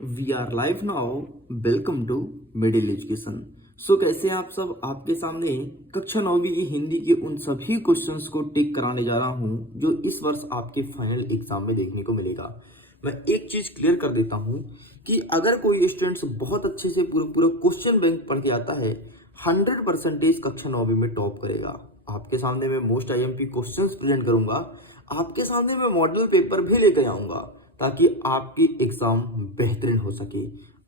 We are live now. Welcome to middle education. So कैसे हैं आप सब। आपके सामने कक्षा 9वीं की हिंदी के उन सभी क्वेश्चंस को टिक कराने जा रहा हूं जो इस वर्ष आपके फाइनल एग्जाम में देखने को मिलेगा। मैं एक चीज क्लियर कर देता हूं कि अगर कोई स्टूडेंट्स बहुत अच्छे से पूरा पूरा क्वेश्चन बैंक पढ़ के आता है 100% कक्षा 9वीं में टॉप करेगा। आपके सामने मैं मोस्ट आईएमपी क्वेश्चंस प्रेजेंट करूंगा। आपके सामने मैं मॉडल पेपर भी लेकर आऊंगा ताकि आपकी एग्जाम बेहतरीन हो सके।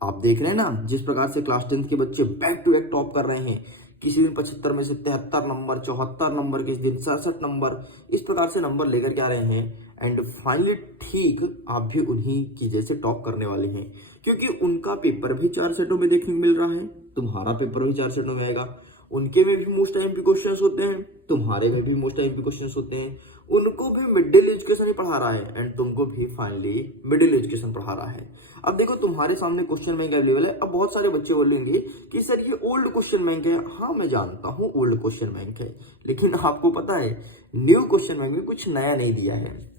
आप देख रहे हैं ना जिस प्रकार से क्लास 10 के बच्चे बैक टू बैक टॉप कर रहे हैं। किसी दिन 75 में से 73 नंबर, 74 नंबर, किसी दिन 67 नंबर, इस प्रकार से नंबर लेकर के आ रहे हैं। एंड फाइनली ठीक आप भी उन्हीं की जैसे टॉप करने वाले हैं, क्योंकि उनका पेपर भी 4 सेटों में देखने को मिल रहा है। तुम्हारा पेपर भी 4 सेटों में आएगा। उनके में भी मोस्ट आईएमपी क्वेश्चंस होते हैं, तुम्हारे में भी मोस्ट आईएमपी क्वेश्चंस होते हैं। उनको भी मिडिल एजुकेशन ही पढ़ा रहा है एंड तुमको भी फाइनली मिडिल एजुकेशन पढ़ा रहा है। अब देखो तुम्हारे सामने क्वेश्चन बैंक अवेलेबल है। अब बहुत सारे बच्चे बोलेंगे कि सर ये ओल्ड क्वेश्चन बैंक है। हाँ मैं जानता हूँ ओल्ड क्वेश्चन बैंक है, लेकिन आपको पता है न्यू क्वेश्चन बैंक में कुछ नया नहीं दिया है।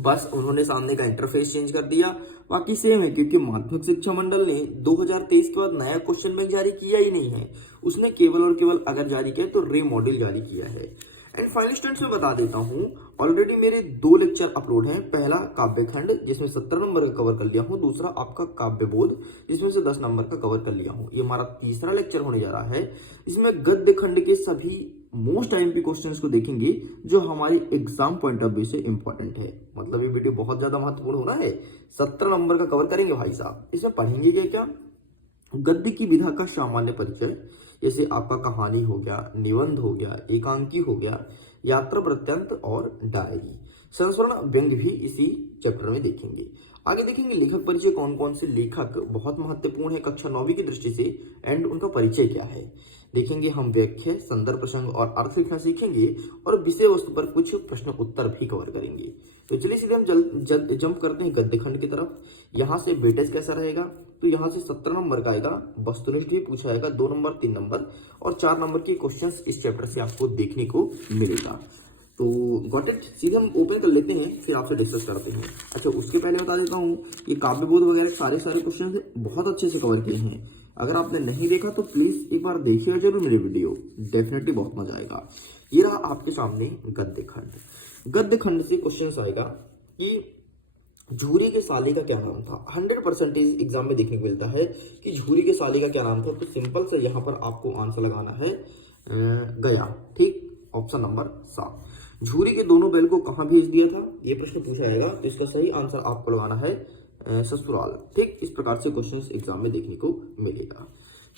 बस उन्होंने सामने का इंटरफेस चेंज कर दिया, बाकी सेम है। क्योंकि माध्यमिक शिक्षा मंडल ने 2023 के बाद नया क्वेश्चन बैंक जारी किया ही नहीं है। उसने केवल और केवल अगर जारी किया तो रे मॉडल जारी किया है। एंड फाइनल स्टूडेंट्स में बता देता हूं, ऑलरेडी मेरे 2 लेक्चर अपलोड हैं। पहला काव्य खंड जिसमें 17 नंबर का कवर कर लिया हूं, दूसरा आपका काव्य बोध जिसमें से 10 नंबर का कवर कर लिया हूं। ये हमारा तीसरा लेक्चर होने जा रहा है। इसमें गद्य खंड के सभी मोस्ट आईएमपी क्वेश्चंस को देखेंगे जो हमारी एग्जाम पॉइंट ऑफ व्यू से इंपॉर्टेंट है। मतलब ये वीडियो बहुत ज्यादा महत्वपूर्ण होना है। 17 नंबर का कवर करेंगे भाई साहब। इसमें पढ़ेंगे क्या गद्य की विधा का सामान्य परिचय, जैसे आपका कहानी हो गया, निबंध हो गया, एकांकी हो गया, यात्रा वृत्तांत और डायरी। संस्मरण व्यंग्य भी इसी चैप्टर में देखेंगे। आगे देखेंगे लेखक परिचय, कौन कौन से लेखक बहुत महत्वपूर्ण है कक्षा 9वीं की दृष्टि से एंड उनका परिचय क्या है। देखेंगे हम व्याख्या, संदर्भ, प्रसंग और अर्थ लिखना सीखेंगे और विषय वस्तु पर कुछ प्रश्न उत्तर भी कवर करेंगे। तो चलिए सीधे हम जंप करते हैं गद्य खंड की तरफ। यहाँ से वेटेज कैसा रहेगा, तो यहाँ से 17 नंबर का आएगा। वस्तुनिष्ठ भी पूछा जाएगा 2 नंबर, 3 नंबर और 4 नंबर के क्वेश्चंस इस चैप्टर से आपको देखने को मिलेगा। तो गॉट इट। सीधे हम ओपन कर लेते हैं, फिर आपसे डिस्कस करते हैं। अच्छा उसके पहले बता देता हूँ ये काव्यबोध वगैरह सारे क्वेश्चन बहुत अच्छे से कवर किए हैं। अगर आपने नहीं देखा तो प्लीज एक बार देखिएगा जरूर मेरी वीडियो, डेफिनेटली बहुत मजा आएगा। ये रहा आपके सामने गद्य खंड। गद्य खंड से क्वेश्चन आएगा कि झूरी के साले का क्या नाम था। 100% एग्जाम में देखने को मिलता है कि झूरी के साले का क्या नाम था। तो सिंपल से यहाँ पर आपको आंसर लगाना है गया। ठीक, ऑप्शन नंबर 7। झूरी के दोनों बैल को कहाँ भेज दिया था, ये प्रश्न पूछा जाएगा। तो इसका सही आंसर आपको लगाना है ससुराल। ठीक, इस प्रकार से क्वेश्चंस एग्जाम में देखने को मिलेगा।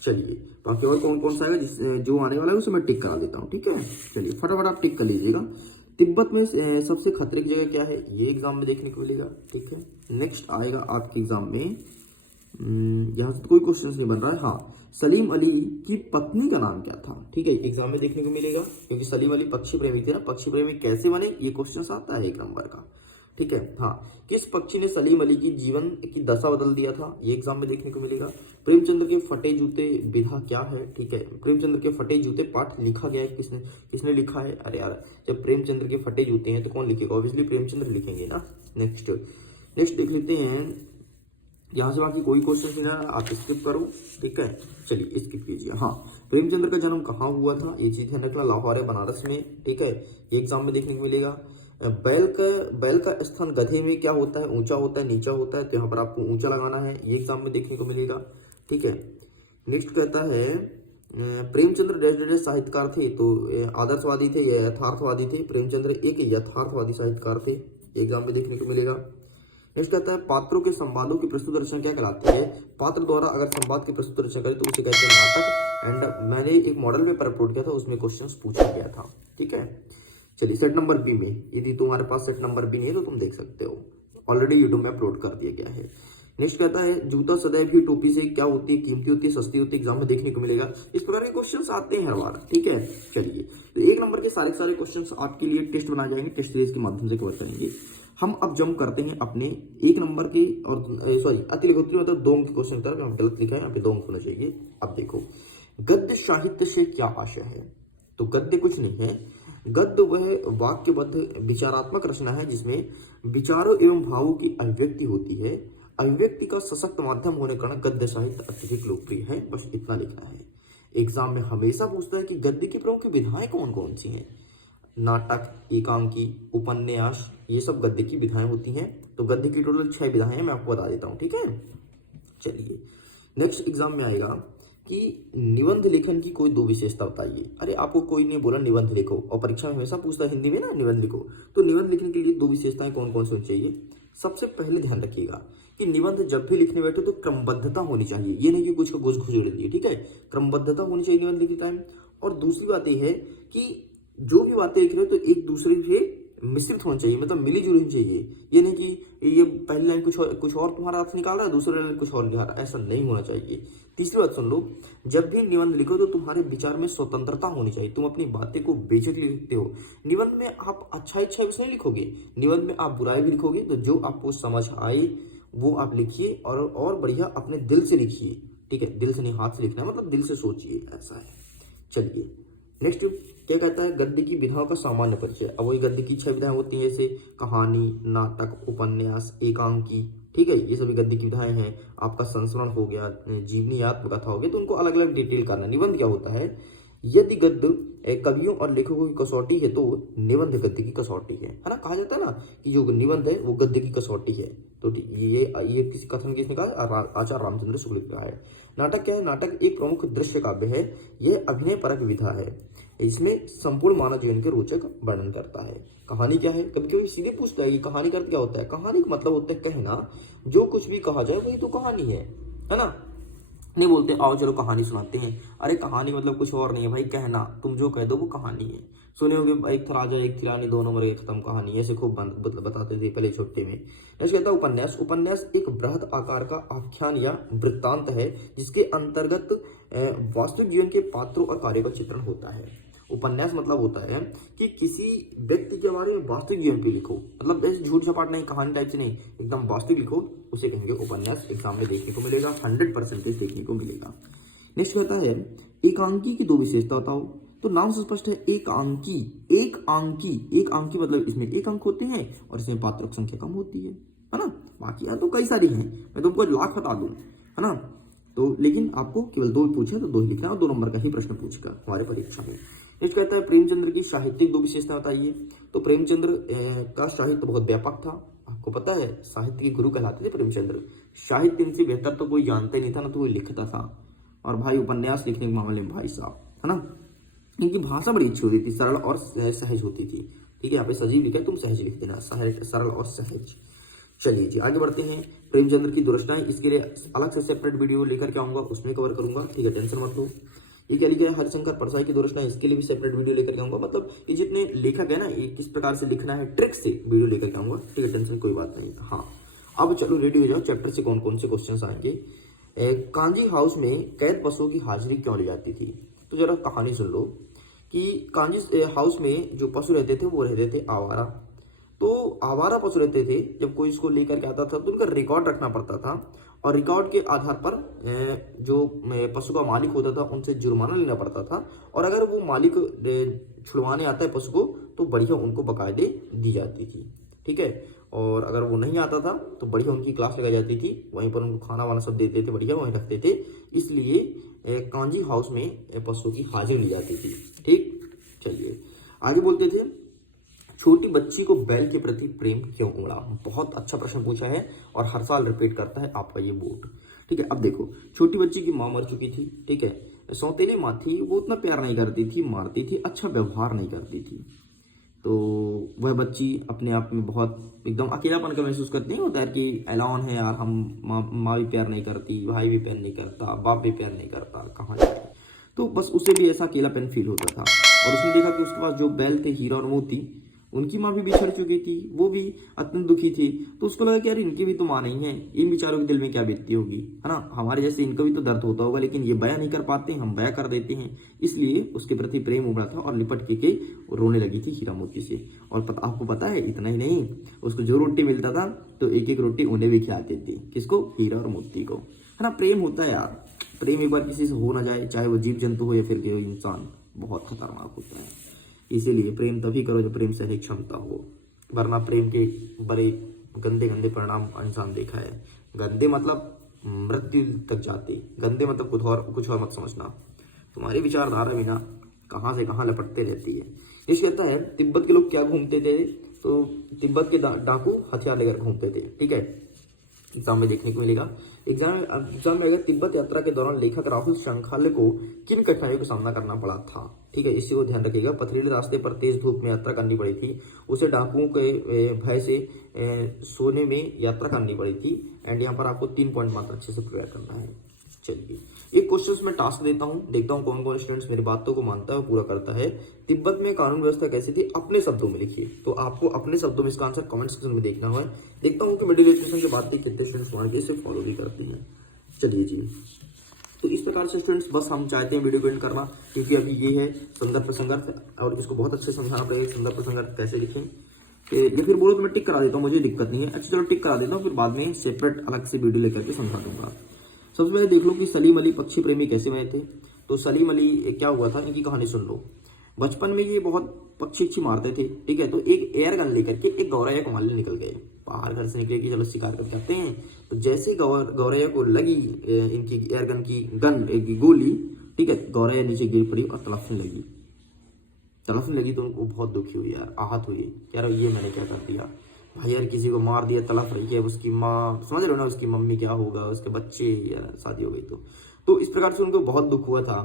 चलिए बाकी और कौन कौन सा आएगा जो आने वाला है उसे मैं टिक करा देता हूँ। ठीक है, चलिए फटाफट आप टिक कर लीजिएगा। तिब्बत में सबसे खतरे की जगह क्या है, ये एग्जाम में देखने को मिलेगा। ठीक है, नेक्स्ट आएगा आपके एग्जाम में, यहाँ से तो कोई क्वेश्चन नहीं बन रहा है। हाँ, सलीम अली की पत्नी का नाम क्या था। ठीक है, एग्जाम में देखने को मिलेगा क्योंकि सलीम अली पक्षी प्रेमी थे ना। पक्षी प्रेमी कैसे बने, ये क्वेश्चन आता है 1 नंबर का। ठीक है, हाँ, किस पक्षी ने सलीम अली की जीवन की दशा बदल दिया था, ये एग्जाम में देखने को मिलेगा। प्रेमचंद्र के फटे जूते विधा क्या है। ठीक है, प्रेमचंद्र के फटे जूते पाठ लिखा गया है, किसने लिखा है। अरे यार, जब प्रेमचंद्र के फटे जूते हैं तो कौन लिखेगा, ऑब्वियसली प्रेमचंद्र लिखेंगे ना। नेक्स्ट देख लेते हैं। यहाँ से बाकी कोई क्वेश्चन नहीं है, आप स्किप करो। ठीक है, चलिए स्किप कीजिए। हाँ, प्रेमचंद्र का जन्म कहाँ हुआ था, ये चीज ध्यान रखना, लाहौर है बनारस में। ठीक है, ये एग्जाम में देखने को मिलेगा। बैल का स्थान गधे में क्या होता है, ऊंचा होता है, नीचा होता है। तो यहाँ पर आपको ऊंचा लगाना है, ये एग्जाम में देखने को मिलेगा। ठीक है, नेक्स्ट कहता है प्रेमचंद्र डैश डैश साहित्यकार थे, तो आदर्शवादी थे या यथार्थवादी थे। प्रेमचंद्र एक यथार्थवादी साहित्यकार थे, एग्जाम में देखने को मिलेगा। नेक्स्ट कहता है पात्रों के संवादों की प्रस्तुत रचना क्या कहलाती है। पात्र द्वारा अगर संवाद की प्रस्तुत रचना करे तो उसे कहते हैं नाटक। एंड मैंने एक मॉडल पेपर अपलोड किया था, उसमें क्वेश्चंस पूछा गया था। ठीक है, चलिए सेट नंबर बी में, यदि तुम्हारे पास सेट नंबर बी नहीं है तो तुम देख सकते हो, ऑलरेडी यूट्यूब में अपलोड कर दिया गया है। नेक्स्ट कहता है जूता सदैव ही टोपी से क्या होती है, कीमती होती है, सस्ती होती है, एग्जाम में देखने को मिलेगा। इस प्रकार के क्वेश्चंस आते हैं हर बार। ठीक है, चलिए तो 1 नंबर के सारे क्वेश्चंस आपके लिए टेस्ट बनाए जाएंगे, टेस्ट सीरीज के माध्यम से कवर करेंगे। हम अब जंप करते हैं अपने 1 नंबर के और सॉरी अतिलिखोत्री मतलब दोंग के क्वेश्चन की तरफ। गलत लिखा है, यहाँ पे दोंग होना चाहिए। अब देखो गद्य साहित्य से क्या आशय है, तो गद्य कुछ नहीं है। गद्य वह वाक्यबद्ध विचारात्मक रचना है जिसमें विचारों एवं भावों की अभिव्यक्ति होती है। अभिव्यक्ति का सशक्त माध्यम होने के कारण गद्य साहित्य अत्यधिक लोकप्रिय है। बस इतना लिखना है। एग्जाम में हमेशा पूछता है कि गद्य की प्रमुख विधाएं कौन कौन सी हैं। नाटक, एकांकी, उपन्यास, ये सब गद्य की विधाएं होती हैं। तो गद्य की टोटल 6 विधाएं हैं, मैं आपको बता देता हूँ, ठीक है। चलिए, नेक्स्ट एग्जाम में आएगा कि निबंध लेखन की कोई 2 विशेषता बताइए। अरे आपको कोई ने बोला निबंध लिखो, और परीक्षा में हमेशा पूछता है हिंदी में ना निबंध लिखो, तो निबंध लिखने के लिए 2 विशेषताएं कौन कौन सी होनी चाहिए। सबसे पहले ध्यान रखिएगा कि निबंध जब भी लिखने बैठे तो क्रमबद्धता होनी चाहिए, ये नहीं कि कुछ का कुछ घुस दिए, ठीक है। क्रमबद्धता होनी चाहिए निबंध लिखते टाइम। और दूसरी बात यह है कि जो भी बातें लिख रहे हो तो एक दूसरे से मिश्रित होना चाहिए, मतलब मिली जुली होनी चाहिए। ये नहीं कि ये पहली लाइन कुछ और तुम्हारा अर्थ निकाल रहा है, दूसरी लाइन कुछ और निकाल रहा है, ऐसा नहीं होना चाहिए। तीसरी बात सुन लो, जब भी निबंध लिखो तो तुम्हारे विचार में स्वतंत्रता होनी चाहिए, तुम अपनी बातें को बेझिझक लिखते हो। निबंध में आप अच्छा कुछ नहीं लिखोगे, निबंध में आप बुराई भी लिखोगे। तो जो आपको समझ आए वो आप लिखिए, और बढ़िया अपने दिल से लिखिए, ठीक है। दिल से नहीं, हाथ से लिखना है, मतलब दिल से सोचिए, ऐसा है। चलिए, नेक्स्ट क्या कहता है, गद्य की विधाओं का सामान्य परिचय। अब वही गद्य की 6 विधाएं होती हैं, जैसे कहानी, नाटक, उपन्यास, एकांकी, ठीक है। ये सभी गद्य की विधाएं हैं। आपका संस्मरण हो गया, जीवनी, आत्मकथा हो गया, तो उनको अलग अलग डिटेल करना। निबंध क्या होता है, यदि गद्य कवियों और लेखकों की कसौटी है तो निबंध गद्य की कसौटी है ना। कहा जाता है ना कि जो निबंध है वो गद्य की कसौटी है। तो ये किसी कथन किसने कहा, आचार्य रामचंद्र शुक्ल ने कहा है। नाटक क्या है, नाटक एक प्रमुख दृश्य काव्य है, यह अभिनय परक विधा है, इसमें संपूर्ण मानव जीवन के रोचक वर्णन करता है। कहानी क्या है, कभी कभी सीधे पूछता है कि कहानी का अर्थ क्या होता है। कहानी का मतलब होता है कहना, जो कुछ भी कहा जाए वही तो कहानी है ना। नहीं बोलते आओ चलो कहानी सुनाते हैं, अरे कहानी मतलब कुछ और नहीं है भाई, कहना, तुम जो कह दो वो कहानी है। सुने होंगे एक था राजा एक थी रानी, 2 नंबर एक खत्म कहानी, ऐसे खूब बताते थे पहले छोटे में। नेक्स्ट कहता है उपन्यास। उपन्यास एक बृहद आकार का आख्यान या वृत्तांत है जिसके अंतर्गत वास्तविक जीवन के पात्रों और कार्यों का चित्रण होता है। उपन्यास मतलब होता है कि किसी व्यक्ति के बारे में वास्तविक जीवन पे लिखो, मतलब ऐसे झूठ झपाट नहीं, कहानी टाइप से नहीं, एकदम वास्तविक लिखो, उसे कहेंगे उपन्यास। एग्जाम में देखने को मिलेगा, 100% देखने को मिलेगा। नेक्स्ट कहता है एकांकी की 2 विशेषता बताओ। तो नाम से स्पष्ट है, एकांकी। एक अंकी मतलब इसमें 1 अंक होते हैं और इसमें पात्रों की संख्या कम होती है ना। बाकी यहाँ तो कई सारी हैं, मैं तुमको लाख बता दूं, है ना। तो लेकिन आपको केवल 2 पूछे तो 2 ही लिखना है, और 2 नंबर का ही प्रश्न पूछेगा हमारे परीक्षा में। नेक्स्ट कहता है प्रेमचंद्र की साहित्यिक 2 विशेषता बताइए। तो प्रेमचंद्र का साहित्य बहुत व्यापक था, आपको पता है, साहित्य के गुरु कहलाते थे प्रेमचंद्र। साहित्य इनसे बेहतर तो कोई जानता ही नहीं था ना, तो वो लिखता था। और भाई उपन्यास लिखने के मामले में भाई साहब, है ना, इनकी भाषा बड़ी अच्छी होती थी, सरल और सहज होती थी, ठीक है। यहाँ पे सजीव लिखा है, तुम सहज लिख देना, सरल और सहज। चलिए जी आगे बढ़ते हैं। प्रेमचंद्र की दुरष्टाएं, इसके लिए अलग से सेपरेट वीडियो लेकर के आऊंगा, उसमें कवर करूंगा, ठीक है, टेंशन मत लो। ये क्या लिखा है, हरिशंकर परसाई की दुरष्टाएं, इसके लिए भी सेपरेट वीडियो लेकर के आऊंगा। मतलब ये जितने लेखक है ना, ये किस प्रकार से लिखना है ट्रिक से वीडियो लेकर के आऊंगा, ठीक है, टेंशन कोई बात नहीं। हाँ, अब चलो रेडी हो जाओ, चैप्टर से कौन कौन से क्वेश्चन आएंगे। कांजी हाउस में कैद पशुओं की हाजिरी क्यों ली जाती थी। तो जरा कहानी सुन लो कि कांजी हाउस में जो पशु रहते थे वो रहते थे आवारा। तो आवारा पशु रहते थे, जब कोई इसको लेकर के आता था तो उनका रिकॉर्ड रखना पड़ता था, और रिकॉर्ड के आधार पर जो पशु का मालिक होता था उनसे जुर्माना लेना पड़ता था। और अगर वो मालिक छुड़वाने आता है पशु को तो बढ़िया उनको बकायदे दी जाती थी, ठीक है। और अगर वो नहीं आता था तो बढ़िया उनकी क्लास लगाई जाती थी, वहीं पर उनको खाना वाना सब देते थे, बढ़िया वहीं रखते थे। इसलिए कांजी हाउस में पशु की हाजिरी ली जाती थी, ठीक। चलिए आगे बोलते थे, छोटी बच्ची को बैल के प्रति प्रेम क्यों उमड़ा। बहुत अच्छा प्रश्न पूछा है और हर साल रिपीट करता है आपका ये बोर्ड, ठीक है। अब देखो, छोटी बच्ची की माँ मर चुकी थी, ठीक है, सौतेली माँ थी, वो उतना प्यार नहीं करती थी, मारती थी, अच्छा व्यवहार नहीं करती थी। तो वह बच्ची अपने आप में बहुत एकदम अकेलापन का महसूस करती है, होता है कि एलान है यार, हम माँ भी प्यार नहीं करती, भाई भी प्यार नहीं करता, बाप भी प्यार नहीं करता, कहाँ जाए। तो बस उसे भी ऐसा अकेलापन फील होता था। और उसने देखा कि उसके पास जो बैल थे हीरा और मोती, उनकी माँ भी बिछड़ चुकी थी, वो भी अत्यंत दुखी थी। तो उसको लगा कि यार इनकी भी तो माँ नहीं है, इन बेचारों के दिल में क्या बीतती होगी, है ना, हमारे जैसे इनका भी तो दर्द होता होगा, लेकिन ये बयां नहीं कर पाते, हम बयां कर देते हैं। इसलिए उसके प्रति प्रेम उमड़ा था और लिपट के रोने लगी थी हीरा मोती से। और आपको पता है, इतना ही नहीं, उसको जो रोटी मिलता था तो एक एक रोटी उन्हें भी खिलाती थी, किसको, हीरा और मोती को, है ना। प्रेम होता है यार, प्रेम एक बार किसी से हो ना जाए, चाहे वो जीव जंतु हो या फिर कोई इंसान, बहुत खतरनाक होता है। इसीलिए प्रेम तभी करो जब प्रेम सहने की क्षमता हो, वरना प्रेम के बड़े गंदे गंदे परिणाम इंसान देखा है। गंदे मतलब मृत्यु तक जाते, गंदे मतलब कुछ और मत समझना। तुम्हारी विचारधारा भी ना कहाँ से कहाँ लपटते रहती है। इस कहता है तिब्बत के लोग क्या घूमते थे, तो तिब्बत के डाकू हथियार लेकर घूमते थे। ठीक है, एग्जाम में देखने को मिलेगा। एग्जाम में अगर तिब्बत यात्रा के दौरान लेखक राहुल श्रृंखला को किन कठिनाइयों का सामना करना पड़ा था। ठीक है, इसी को ध्यान रखिएगा। पथरीले रास्ते पर तेज धूप में यात्रा करनी पड़ी थी, उसे डाकुओं के भय से सोने में यात्रा करनी पड़ी थी। एंड यहाँ पर आपको 3 पॉइंट मात्र अच्छे से प्रिपेयर करना है। चलिए, एक क्वेश्चन मैं टास्क देता हूँ, देखता हूँ कौन कौन स्टूडेंट्स मेरी बातों को मानता है और पूरा करता है। तिब्बत में कानून व्यवस्था कैसी थी, अपने शब्दों में लिखिए। तो आपको अपने शब्दों में इसका आंसर कमेंट सेक्शन में देखना है। देखता हूँ कि मिडिल एजुकेशन के बाद कितने स्टूडेंट्स हमारे इसे फॉलो भी करते हैं। चलिए जी, तो इस प्रकार से स्टूडेंट्स बस हम चाहते हैं वीडियो को एंड करना, क्योंकि अभी ये है संदर्भ प्रसंगार्थ और इसको बहुत अच्छे से समझाना पड़ेगा। संदर्भ प्रसंगार्थ कैसे लिखें, या फिर बोलो तो मैं टिक करा देता हूँ, मुझे दिक्कत नहीं है। अच्छा चलो टिक करा देता हूँ, फिर बाद में सेपरेट अलग से वीडियो लेकर के समझा दूंगा। सबसे पहले देख लो कि सलीम अली पक्षी प्रेमी कैसे बने थे। तो सलीम अली क्या हुआ था, इनकी कहानी सुन लो। बचपन में ये बहुत पक्षी मारते थे। ठीक है, तो एक एयर गन लेकर के एक गौरैया को मारने निकल गए। बाहर घर से निकले कि चलो शिकार करके आते हैं। तो जैसे गौरैया को लगी इनकी एयर गन की गोली, ठीक है, गौरैया नीचे गिर पड़ी और तड़पने लगी। तो उनको बहुत दुखी हुई यार, आहत हुई यार, ये मैंने क्या कर दिया भाई, यार किसी को मार दिया, तड़प रही है, उसकी माँ, समझ रहे हो ना, उसकी मम्मी क्या होगा, उसके बच्चे, यार शादी हो गई। तो इस प्रकार से उनको बहुत दुख हुआ था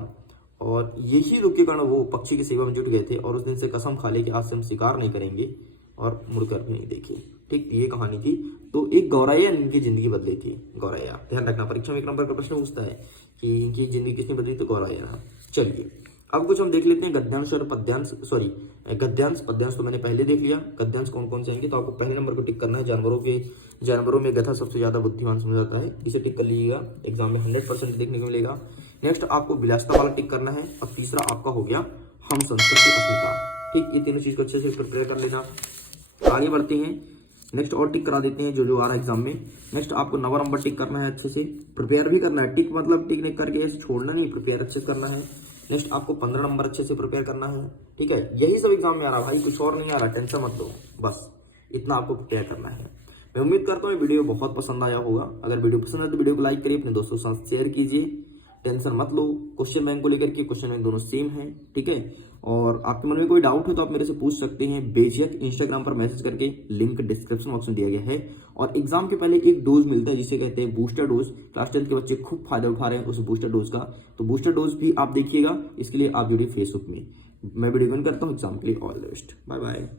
और यही दुख के कारण वो पक्षी की सेवा में जुट गए थे और उस दिन से कसम खा ली कि आज से हम शिकार नहीं करेंगे और मुड़कर भी नहीं देखे। ठीक, ये कहानी थी। तो एक गौरैया ने इनकी जिंदगी बदली थी। गौरैया, ध्यान रखना, परीक्षा में 1 नंबर का प्रश्न पूछता है कि इनकी जिंदगी किसने बदली, तो गौरैया। चलिए, अब कुछ हम देख लेते हैं गद्यांश और पद्यांश। पद्यांश तो मैंने पहले देख लिया। गद्यांश कौन कौन से आएंगे, तो आपको पहले नंबर को टिक करना है। जानवरों में गधा सबसे ज्यादा बुद्धिमान समझा जाता है, इसे टिक कर लीजिएगा, एग्जाम में 100% देखने को मिलेगा। नेक्स्ट आपको विलासिता वाला टिक करना है और तीसरा आपका हो गया हम संस्कृति अस्मिता। ठीक, ये तीनों चीज को अच्छे से प्रिपेयर कर लेना। आगे बढ़ते हैं, नेक्स्ट और टिक करा देते हैं जो आ रहा है एग्जाम में। नेक्स्ट आपको 9 नंबर टिक करना है, अच्छे से प्रिपेयर भी करना है। टिक मतलब टिक नहीं करके ऐसे छोड़ना नहीं, प्रिपेयर अच्छे से करना है। नेक्स्ट आपको 15 नंबर अच्छे से प्रिपेयर करना है। ठीक है, यही सब एग्जाम में आ रहा है भाई, कुछ और नहीं आ रहा, टेंशन मत लो, बस इतना आपको प्रिपेयर करना है। मैं उम्मीद करता हूँ वीडियो बहुत पसंद आया होगा। अगर वीडियो पसंद है तो वीडियो को लाइक करिए, अपने दोस्तों के साथ शेयर कीजिए। टेंशन मत लो, क्वेश्चन बैंक को लेकर के क्वेश्चन बैंक दोनों सेम है। ठीक है, और आपके मन में कोई डाउट हो तो आप मेरे से पूछ सकते हैं बेझिझक इंस्टाग्राम पर मैसेज करके, लिंक डिस्क्रिप्शन बॉक्स में दिया गया है। और एग्जाम के पहले एक डोज मिलता है जिसे कहते हैं बूस्टर डोज। क्लास 10 के बच्चे खूब फायदा उठा रहे हैं उस बूस्टर डोज का, तो बूस्टर डोज भी आप देखिएगा। इसके लिए आप जुड़िए फेसबुक में। मैं वीडियो करता हूँ एग्जाम के लिए। All the best, bye bye.